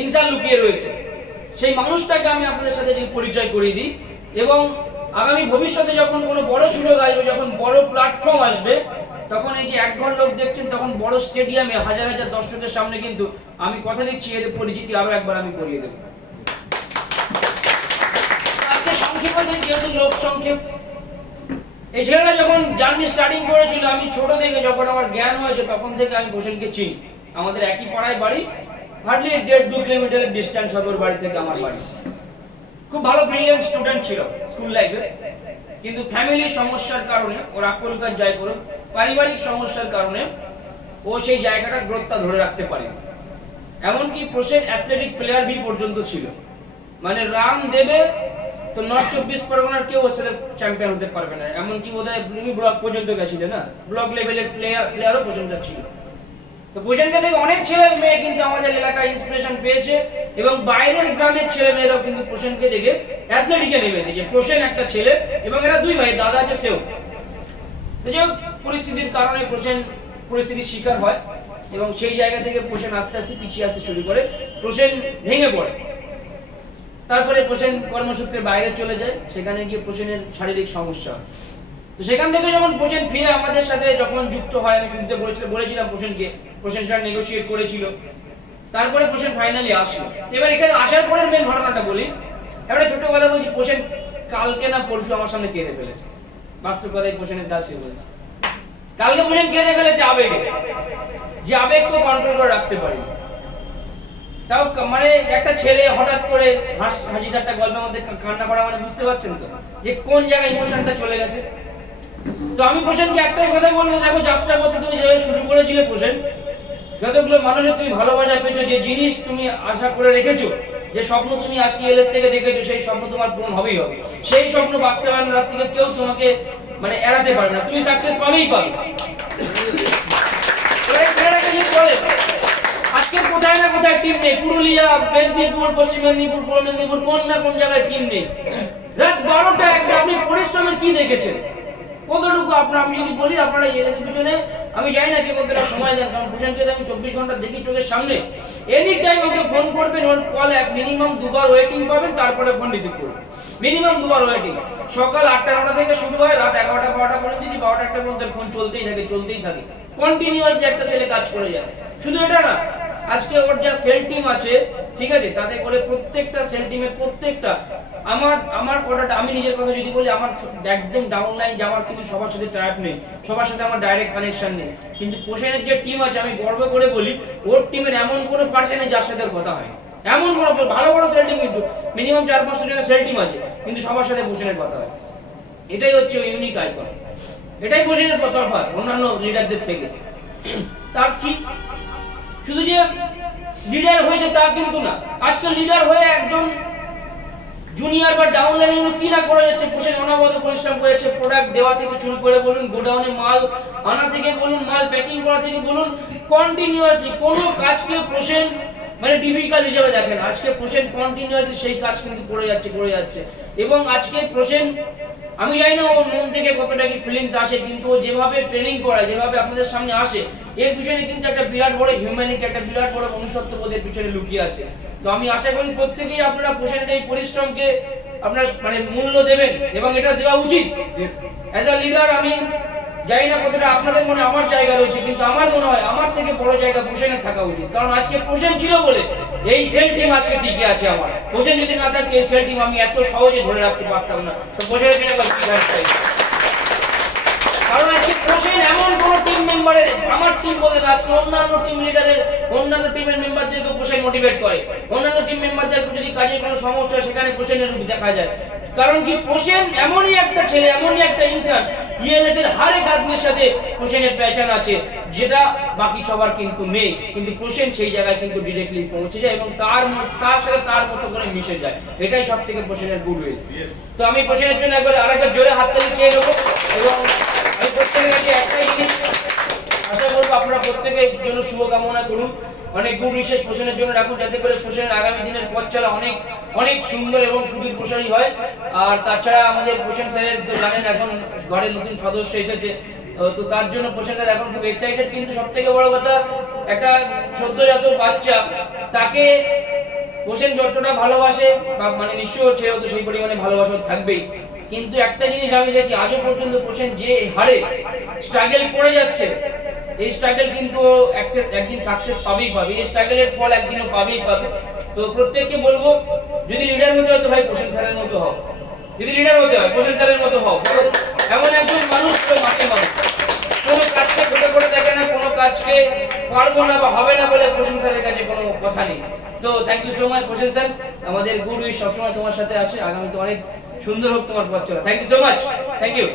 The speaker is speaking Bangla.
ইনসান লুকিয়ে রয়েছে। সেই মানুষটাকে আমি আপনাদের সাথে যে পরিচয় করিয়ে দিই, এবং আগামী ভবিষ্যতে যখন কোনো বড় সুযোগ আসবে, যখন বড় প্ল্যাটফর্ম আসবে, তখন এই যে 1 ঘর লোক দেখছেন, তখন বড় স্টেডিয়ামে হাজার হাজার দর্শকের সামনে কিন্তু আমি কথা দিচ্ছি এর পরিচিতি আরো একবার আমি করিয়ে দেব। আজকে সংক্ষেপে যেহেতু লোক সংক্ষেপ, এই ছেলেটা যখন জার্নি স্টার্টিং করেছিল, আমি ছোট থেকে যখন আমার জ্ঞান হয়েছে তখন থেকে আমি প্রসেনকে চিনি। আমাদের একই পাড়ায় বাড়ি, হার্ডলি 1.5-2 কিলোমিটারের ডিস্টেন্স হবে ওর বাড়ি থেকে আমার বাড়ি। খুব ভালো ব্রিলিয়েন্ট স্টুডেন্ট ছিল স্কুল লাইফে, কিন্তু ফ্যামিলির সমস্যার কারণে ও রাক্ষরিকার যাই করে পারিবারিক সমস্যার কারণে ও সেই জায়গাটা গ্রোথটা ধরে রাখতে পারেনি। এমনকি প্রসেন অ্যাথলেটিক প্লেয়ার বি পর্যন্ত ছিল, মানে রান দেবে তো নর্থ 24 পরগনার কেউ ওর সাথে চ্যাম্পিয়ন হতে পারবে না। এমনকি বোধহয় তুমি ব্লক পর্যন্ত গেছিলে না, ব্লক লেভেলের প্লেয়ারও প্রশংসা ছিল। তো প্রসেনকে দেখে অনেক ছেলে মেয়ে কিন্তু আমাদের এলাকায় ইন্সপিরেশন পেয়েছে, এবং বাইরের গ্রামের ছেলে মেয়েরাও কিন্তু প্রসেনকে দেখে অ্যাথলেটিকে নেমেছে যে প্রসেন একটা ছেলে, এবং এরা 2 ভাই, দাদা আছে সেও। তো যে পরিস্থিতির কারণে প্রসেন পরিস্থিতির শিকার হয়, এবং সেই জায়গা থেকে প্রসেন আস্তে আস্তে পিছিয়ে আসতে শুরু করে, প্রসেন ভেঙে পড়ে। তারপরে প্রসেন কর্মসূত্রে বাইরে চলে যায়, সেখানে গিয়ে প্রসেনের শারীরিক সমস্যা। তো সেখান থেকে যখন প্রসেন ফিরে আমাদের সাথে যখন যুক্ত হয়, আমি শুনতে বলেছিলাম প্রসেনকে, প্রসেন সাথে নেগোশিয়েট করেছিল, তারপরে প্রসেন ফাইনালি আসলো। এবার এখানে আসার পরের মেন ঘটনাটা বলি। এবারে ছোট কথা বলছি, প্রসেন কালকে না পরশু আমার সামনে কেঁদে ফেলেছে। বাস্তব কথাই প্রসেনের দাস বলছে, কালকে প্রসেন কেঁদে ফেলেছে আবেগে, যে আবেগকে কন্ট্রোল করে রাখতে পারিনি। তাও মানে একটা ছেলে হঠাৎ করে হাসি ঠাট্টা গল্পের মধ্যে কান্না করা, মানে বুঝতে পারছেন তো যে কোন জায়গায় ইমোশনটা চলে গেছে। তো আমি প্রসেনকে একটাই কথা বলবো, দেখো যাত্রা পথে তুমি যেভাবে শুরু করেছিলে প্রসেন, যতগুলো মানুষের তুমি ভালোবাসা পেয়েছো, যে জিনিস তুমি আশা করে রেখেছো, যে স্বপ্ন তুমি আজকে এলএস থেকে দেখেছো, সেই স্বপ্ন তোমার পূরণ হবেই হবে। সেই স্বপ্ন বাস্তবায়নের রাত থেকে কেউ তোমাকে মানে এড়াতে পারবে না, তুমি সাকসেস পাবেই পাবে। আজকে কোথায় না কোথায় টিম নেই, পুরুলিয়া, মেদিনীপুর, পশ্চিম মেদিনীপুর, পূর্ব মেদিনীপুর, কোন না কোন জায়গায় টিম নেই। রাত 12টা 1টা আপনি পরিশ্রমের কি দেখেছেন, কতটুকু আপনার? আমি যদি বলি আপনারা এলএস পিছনে আমি জানি না কে কতটা সময় দেন, কারণ প্রসেনকে আমি 24 ঘন্টা দেখি চোখের সামনে। এনি টাইম ওকে ফোন করবেন, ওর কল মিনিমাম 2 বার ওয়েটিং পাবেন, তারপরে ফোন রিসিভ করবেন। মিনিমাম 2 বার ওয়েটিং। সকাল 8টা-9টা থেকে শুরু হয়, রাত 11টা-12টা পর্যন্ত, 12টা-1টা পর্যন্ত ফোন চলতেই থাকে। কন্টিনিউয়াসলি একটা ছেলে কাজ করে যায়। শুধু এটা না, আজকে ওর যা সেল টিম আছে, ঠিক আছে, তাতে করে প্রত্যেকটা সেল টিমের প্রত্যেকটা আমার কথাটা, আমি নিজের কথা যদি বলি, আমার একদম ডাউন লাইন যে আমার কিন্তু সবার সাথে টাইপ নেই, সবার সাথে আমার ডাইরেক্ট কানেকশন নেই, কিন্তু প্রসেনের যে টিম আছে আমি গর্ব করে বলি, ওর টিমের এমন কোনো পার্সন নেই যার সাথে কথা হয়। এমন কোনো ভালো বড় সেল টিম কিন্তু মিনিমাম 4-5টা জনের সেল টিম আছে, কিন্তু সবার সাথে প্রসেনের কথা হয়। এটাই হচ্ছে ইউনিক আইকন, এটাই প্রসেনের তফাৎ অন্যান্য লিডারদের থেকে। তার কি শুধু যে লিডার হয়েছে তা কিন্তু না, আজকে লিডার হয়ে একজন জুনিয়র বা ডাউন লাইনে কি না করে যাচ্ছে। প্রসেন অনবরত পরিশ্রম করেছে, প্রোডাক্ট দেওয়া থেকে শুরু করে বলুন, গোডাউনে মাল আনা থেকে বলুন, মাল প্যাকিং করা থেকে বলুন, কন্টিনিউয়াসলি কোনো কাজকে প্রসেন মানে ডিফিকাল্ট হিসেবে দেখেন। আজকে প্রসেন কন্টিনিউয়াসলি সেই কাজ কিন্তু করে যাচ্ছে। এবং আজকে প্রসেন, আমি জানি না ওর মন থেকে কতটা কি ফিলিংস আসে, কিন্তু ও যেভাবে ট্রেনিং করায়, যেভাবে আপনাদের সামনে আসে, এর পিছনে কিন্তু একটা বিরাট বড় হিউম্যানিটি, একটা বিরাট বড় মনুষ্যত্ববোধের পিছনে লুকিয়ে আছে। তো আমি আশা করি প্রত্যেকেই আপনারা প্রসেনের এই পরিশ্রমকে আপনার মানে মূল্য দেবেন, এবং এটা দেওয়া উচিত। অ্যাজ আ লিডার আমি জানি না কতটা আপনাদের মনে আমার জায়গা রয়েছে, কিন্তু আমার মনে হয় আমার থেকে বড় জায়গা প্রসেনের থাকা উচিত। কারণ আজকে প্রসেন ছিল বলে এই সেল টিম আজকে টিকে আছে। আমার প্রসেন যদি না থাকতো এই সেল টিম আমি এত সহজে ধরে রাখতে পারতাম না। তো প্রসেনের জন্য কি চাই, কারণ আজকে প্রসেন এমন কোন টিম মেম্বারের, আমার টিম বলে না, আজকে অন্যান্য টিম লিডারের, অন্যান্য টিমের মেম্বারদেরকে প্রসেন মোটিভেট করে। অন্যান্য টিম মেম্বারদের যদি কাজে কোনো সমস্যা হয় সেখানে প্রসেনের রূপ দেখা যায়। কারণ কি প্রসেন এমনই একটা ছেলে, এমনই একটা ইনসান, ইএলএস এর হর এক আদমির সাথে প্রসেনের পেছন আছে, যেটা বাকি সবার কিন্তু নেই। কিন্তু প্রসেন সেই জায়গায় কিন্তু ডিরেক্টলি পৌঁছে যায় এবং তার সাথে তার মতো করে মিশে যায়। এটাই সব থেকে প্রসেনের গুডউইল। তো আমি প্রসেনের জন্য একবার আরেকবার জোরে হাততালি চেয়ে নেবো, এবং আমি প্রত্যেকের কাছে একটাই জিনিস আশা করবো, আপনারা প্রত্যেকের জন্য শুভকামনা করুন, অনেক গুড বিশেষ প্রসেনের জন্য রাখুন, যাতে করে প্রসেনের আগামী দিনের পথ চলা অনেক অনেক সুন্দর এবং সুদূর প্রসারী হয়। আর তাছাড়া আমাদের প্রসেন স্যারের তো জানেন এখন ঘরে নতুন সদস্য এসেছে, তো তার জন্য প্রসেন স্যার এখন খুব এক্সাইটেড। কিন্তু সব থেকে বড় কথা, একটা সদ্যজাত বাচ্চা, তাকে প্রসেন যতটা ভালোবাসে বা মানে নিশ্চয়ই ছেলেও তো সেই পরিমাণে ভালোবাসা থাকবেই, কিন্তু একটা জিনিস আমি দেখি আজও পর্যন্ত প্রসেন যে হারে স্ট্রাগল করে যাচ্ছে, এই স্ট্রাগল কিন্তু একদিন সাকসেস পাবেই পাবে, এই স্ট্রাগলের ফল একদিনও পাবেই পাবে। তো প্রত্যেককে বলবো, যদি লিডার হতে হয় তো ভাই প্রসেন স্যারের মতো হও, যদি লিডার হতে হয় প্রসেন স্যারের মতো হও। এমন একজন মানুষ তো মাঠে মানুষ, কোনো কাজকে ছোট করে দেখে না, কোনো কাজকে পারবো না বা হবে না বলে প্রসেন স্যারের কাছে কোনো কথা নেই। তো thank you so much Prasen sir, আমাদের গুড উইশ সবসময় তোমার সাথে আছে, আগামীতে অনেক সুন্দর হোক তোমার পথ চলা। Thank you so much, thank you.